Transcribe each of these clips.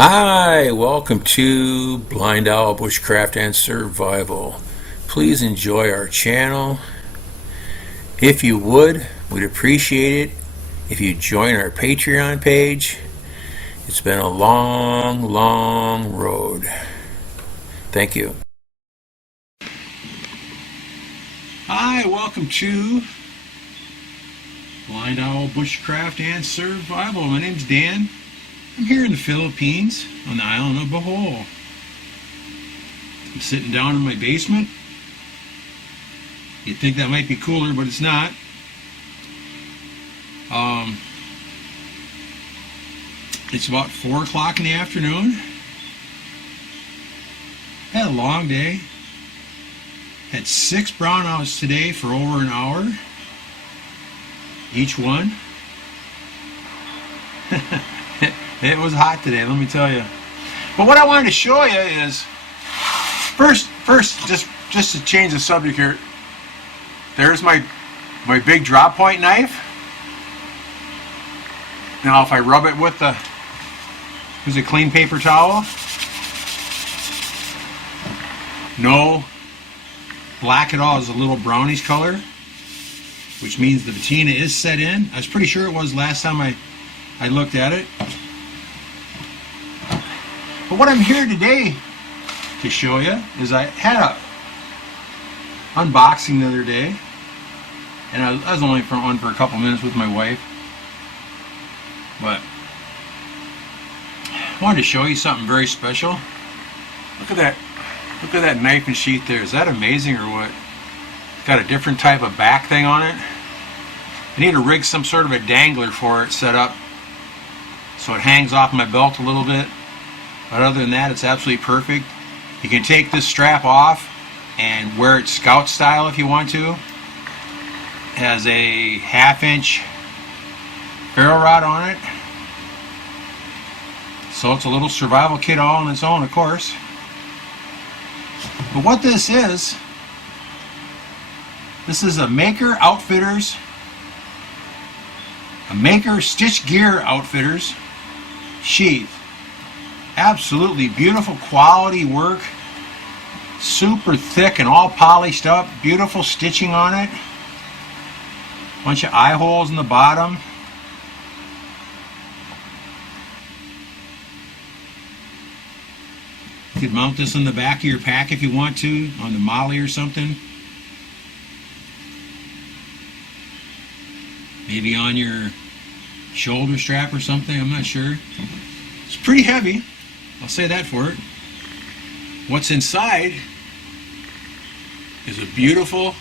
Hi, welcome to BlindOwl Bushcraft and Survival. Please enjoy our channel. If you would, we'd appreciate it if you join our Patreon page. It's been a long road. Thank you. Hi, welcome to BlindOwl Bushcraft and Survival. My name's Dan. I'm here in the Philippines on the Island of Bohol. I'm sitting down in my basement. You'd think that might be cooler, but it's not. It's about 4 o'clock in the afternoon. Had a long day. Had 6 brownouts today for over an hour each one. It was hot today, let me tell you. But what I wanted to show you is, first, just to change the subject here, there's my big drop point knife. Now if I rub it with here's a clean paper towel. No black at all, is a little brownish color, which means the patina is set in. I was pretty sure it was last time I looked at it. But what I'm here today to show you is I had a unboxing the other day, and I was only on for a couple minutes with my wife, but I wanted to show you something very special. Look at that knife and sheath there. Is that amazing or what? It's got a different type of back thing on it. I need to rig some sort of a dangler for it set up so it hangs off my belt a little bit. But other than that, it's absolutely perfect. You can take this strap off and wear it scout style if you want to. It has a 1/2 inch ferro rod on it. So it's a little survival kit all on its own, of course. But what this is a Maker Outfitters, a Maker Stitch Gear Outfitters sheath. Absolutely beautiful quality work, super thick and all polished up, beautiful stitching on it, bunch of eye holes in the bottom. You could mount this on the back of your pack if you want to, on the molly or something, maybe on your shoulder strap or something, I'm not sure. It's pretty heavy, I'll say that for it. What's inside is a beautiful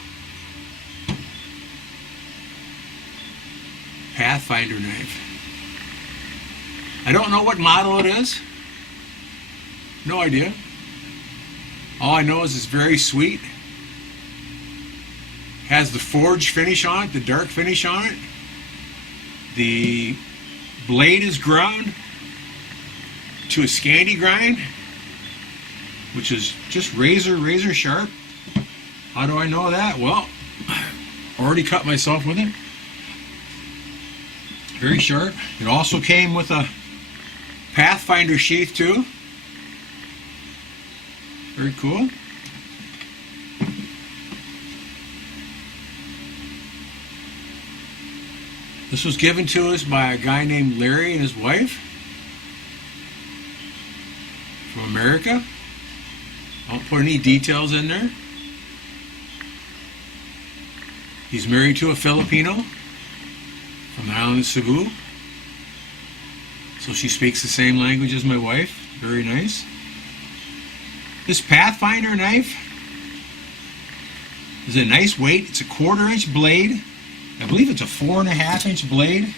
Pathfinder knife. I don't know what model it is. No idea. All I know is it's very sweet. Has the forged finish on it, the dark finish on it. The blade is ground to a Scandi grind, which is just razor sharp. How do I know that? Well, I already cut myself with it. Very sharp. It also came with a Pathfinder sheath too. Very cool. This was given to us by a guy named Larry and his wife from America. I won't put any details in there. He's married to a Filipino from the island of Cebu, so she speaks the same language as my wife. Very nice. This Pathfinder knife is a nice weight. It's a 1/4 inch blade. I believe it's a 4.5 inch blade.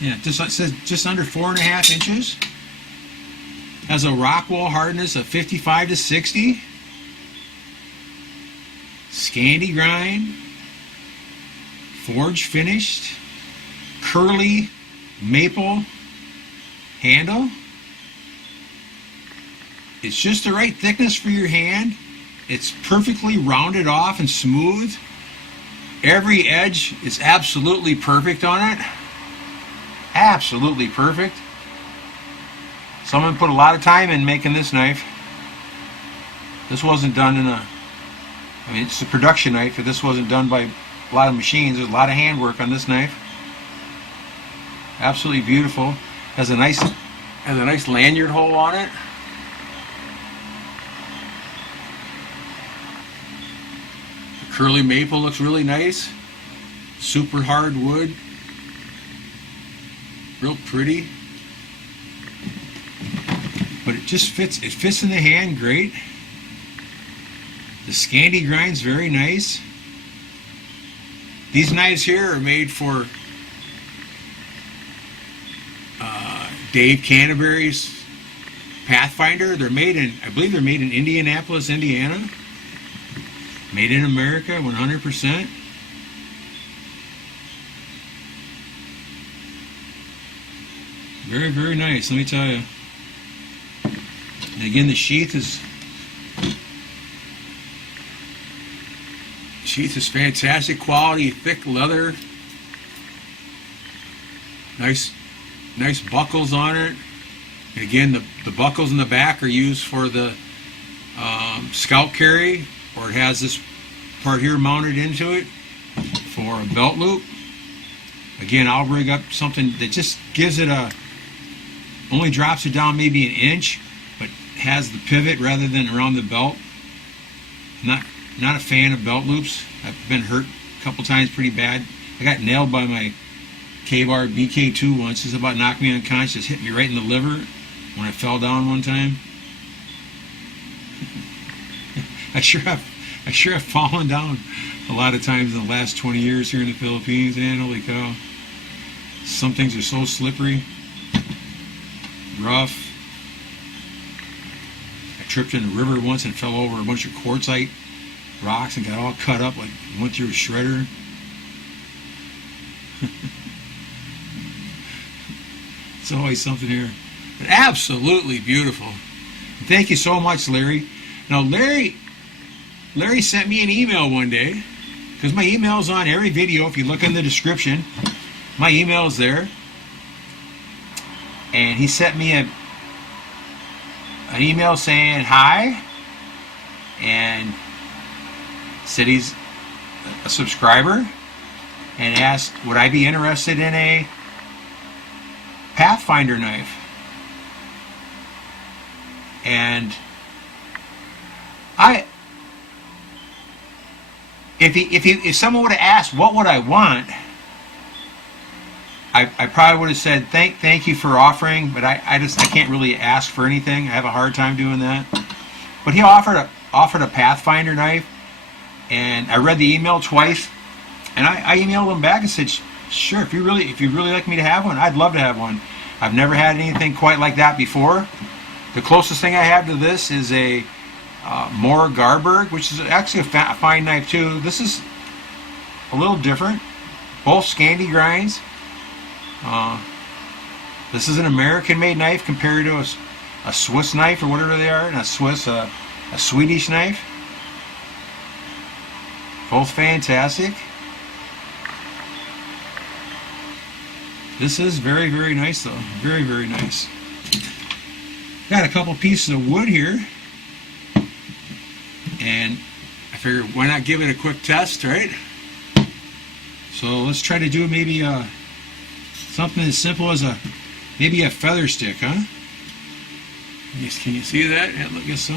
Yeah, it says just under 4.5 inches. Has a rock wool hardness of 55 to 60. Scandi grind. Forge finished. Curly maple handle. It's just the right thickness for your hand. It's perfectly rounded off and smooth. Every edge is absolutely perfect on it. absolutely perfect. Someone put a lot of time in making this knife. This wasn't done in a, I mean, it's a production knife, but this wasn't done by a lot of machines. There's a lot of handwork on this knife. Absolutely beautiful. Has a nice lanyard hole on it. The curly maple looks really nice. Super hard wood. Real pretty. But it just fits. It fits in the hand great. The Scandi grind's very nice. These knives here are made for Dave Canterbury's Pathfinder. They're made in, I believe they're made in Indianapolis, Indiana. Made in America, 100%. Very, very nice, let me tell you. And again, the sheath is fantastic quality, thick leather. Nice buckles on it. And again, the buckles in the back are used for the scout carry, or it has this part here mounted into it for a belt loop. Again, I'll rig up something that just gives it only drops it down maybe an inch, but has the pivot rather than around the belt. Not a fan of belt loops. I've been hurt a couple times pretty bad. I got nailed by my K-bar BK2 once. It's about knocked me unconscious, hit me right in the liver when I fell down one time. I sure have fallen down a lot of times in the last 20 years here in the Philippines, and holy cow. Some things are so slippery, rough. I tripped in a river once and fell over a bunch of quartzite rocks and got all cut up, like went through a shredder. It's always something here. But absolutely beautiful. And thank you so much, Larry. Now, Larry sent me an email one day, because my email is on every video. If you look in the description, my email is there. And he sent me an email saying hi, and said he's a subscriber, and asked would I be interested in a Pathfinder knife. And if someone would have asked what would I want, I probably would have said thank you for offering, but I can't really ask for anything. I have a hard time doing that. But he offered a Pathfinder knife, and I read the email twice, and I emailed him back and said, sure, if you really like me to have one, I'd love to have one. I've never had anything quite like that before. The closest thing I have to this is a Moore Garberg, which is actually a fine knife too. This is a little different. Both Scandi grinds. This is an American-made knife compared to a Swiss knife or whatever they are, and a Swedish knife. Both fantastic. This is very, very nice though. Very, very nice. Got a couple pieces of wood here, and I figured why not give it a quick test, right? So let's try to do maybe something as simple as maybe a feather stick, huh? Yes, can you see that? Yeah, look, guess so.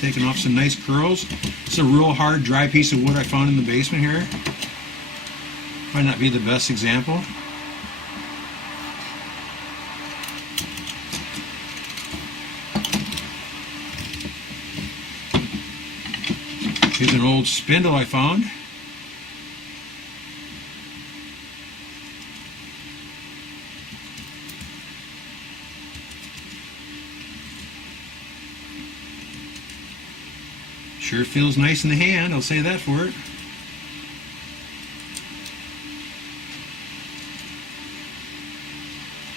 Taking off some nice curls. It's a real hard, dry piece of wood I found in the basement here. Might not be the best example. Here's an old spindle I found. Sure feels nice in the hand, I'll say that for it.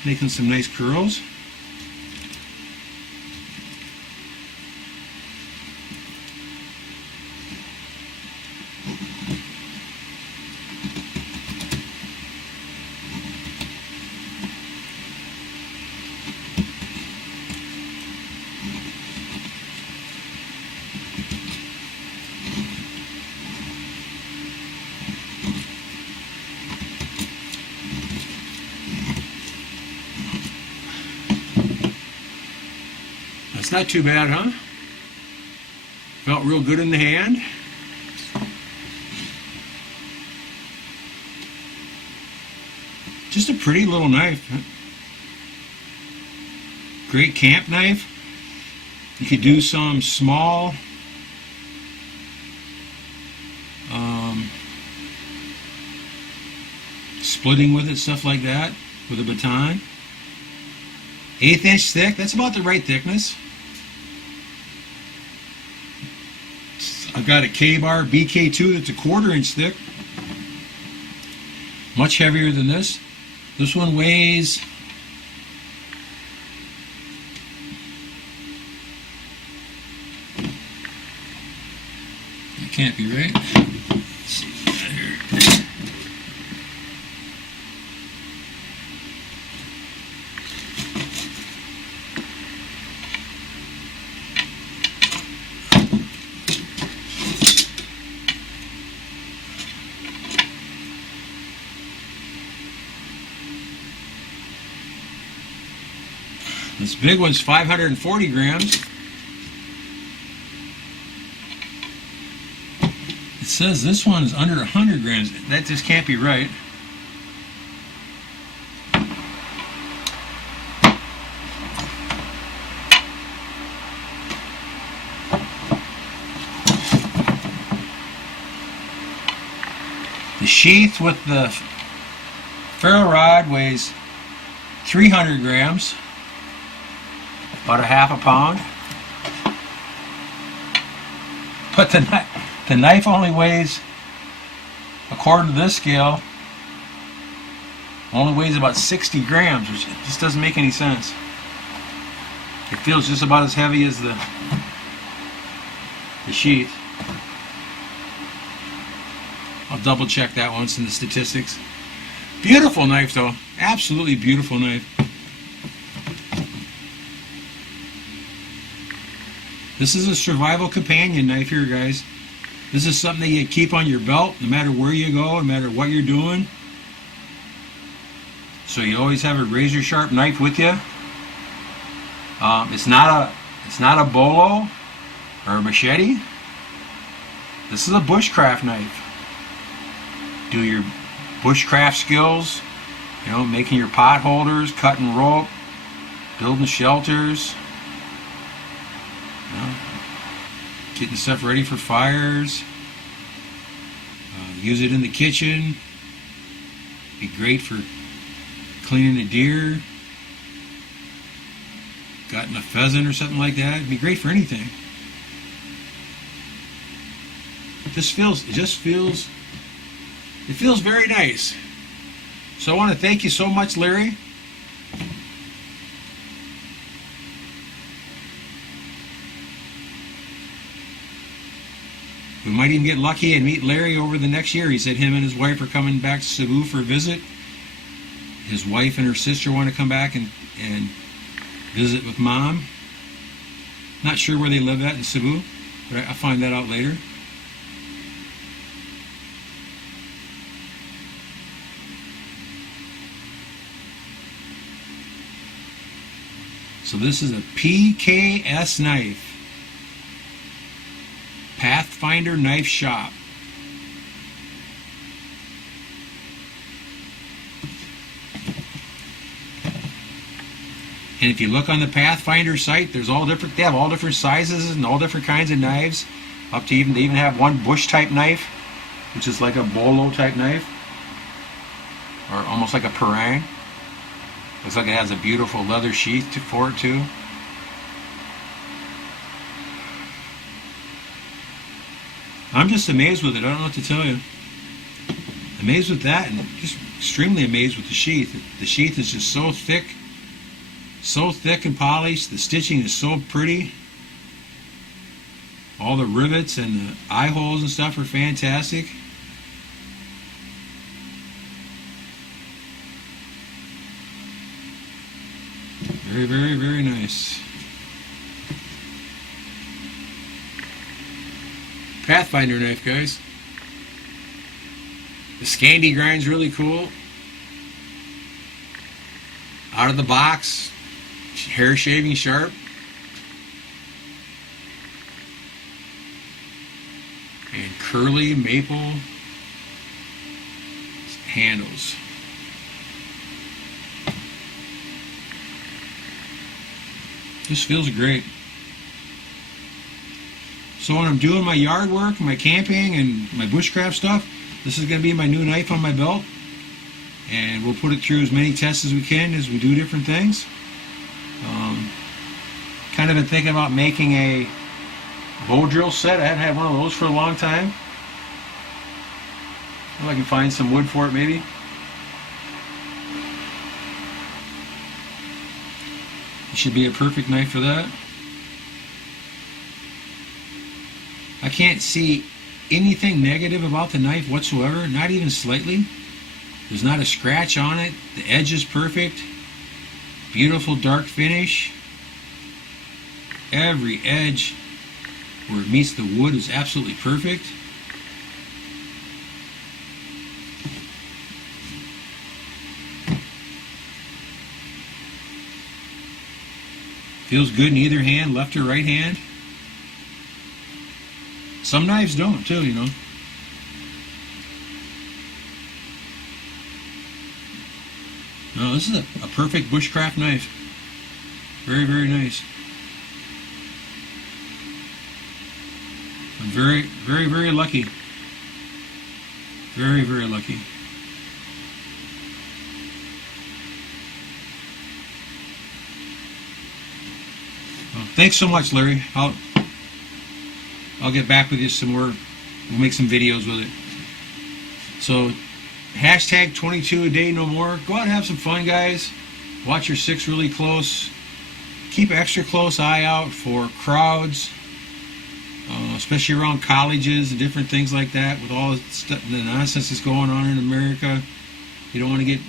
making some nice curls. That's not too bad, huh? Felt real good in the hand. Just a pretty little knife. Great camp knife. You could do some small splitting with it, stuff like that, with a baton. 1/8 inch thick, that's about the right thickness. I've got a K-bar BK2 that's a 1/4 inch thick. Much heavier than this. This one weighs that can't be right. Let's see what we got here. This big one's 540 grams. It says this one is under 100 grams. That just can't be right. The sheath with the ferro rod weighs 300 grams. About a 1/2 pound. But the knife only weighs, according to this scale, only weighs about 60 grams, which just doesn't make any sense. It feels just about as heavy as the sheath. I'll double check that once in the statistics. Beautiful knife though, absolutely beautiful knife. This is a survival companion knife here, guys. This is something that you keep on your belt no matter where you go, no matter what you're doing. So you always have a razor sharp knife with you. It's not a bolo or a machete. This is a bushcraft knife. Do your bushcraft skills, you know, making your pot holders, cutting rope, building shelters. Getting stuff ready for fires. Use it in the kitchen. Be great for cleaning a deer. Gutting a pheasant or something like that. It'd be great for anything. It feels very nice. So I want to thank you so much, Larry. We might even get lucky and meet Larry over the next year. He said him and his wife are coming back to Cebu for a visit. His wife and her sister want to come back and visit with Mom. Not sure where they live at in Cebu, but I'll find that out later. So this is a PKS knife. Pathfinder Knife Shop. And if you look on the Pathfinder site, there's all different. They have all different sizes and all different kinds of knives. Up to they even have one bush type knife, which is like a bolo type knife, or almost like a parang. Looks like it has a beautiful leather sheath for it too. I'm just amazed with it. I don't know what to tell you. Amazed with that, and just extremely amazed with the sheath. The sheath is just so thick and polished. The stitching is so pretty. All the rivets and the eye holes and stuff are fantastic. Very, very, very nice. Pathfinder knife, guys. The Scandi grind's really cool. Out of the box, hair shaving sharp. And curly maple handles. This feels great. So when I'm doing my yard work, my camping, and my bushcraft stuff, this is going to be my new knife on my belt. And we'll put it through as many tests as we can as we do different things. Kind of been thinking about making a bow drill set. I haven't had one of those for a long time. If I can find some wood for it, maybe. It should be a perfect knife for that. I can't see anything negative about the knife whatsoever, not even slightly. There's not a scratch on it. The edge is perfect. Beautiful dark finish. Every edge where it meets the wood is absolutely perfect. Feels good in either hand, left or right hand. Some knives don't too, you know. No, this is a perfect bushcraft knife. Very, very nice. I'm very, very, very lucky. Very, very lucky. Well, thanks so much, Larry. I'll get back with you some more. We'll make some videos with it. So, hashtag 22 a day no more. Go out and have some fun, guys. Watch your six really close. Keep an extra close eye out for crowds, especially around colleges and different things like that. With all the nonsense that's going on in America, you don't want to get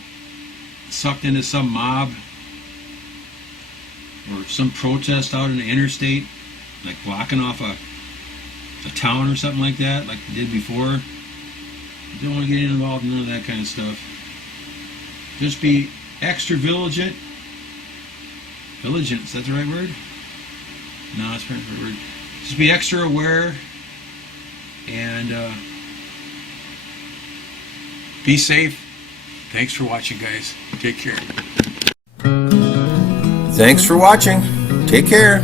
sucked into some mob or some protest out in the interstate, like blocking off a town or something like that, like they did before. You don't want to get involved in none of that kind of stuff. Just be extra vigilant. Vigilant, is that the right word? No, that's not the right word. Just be extra aware and be safe. Thanks for watching, guys. Take care. Thanks for watching. Take care.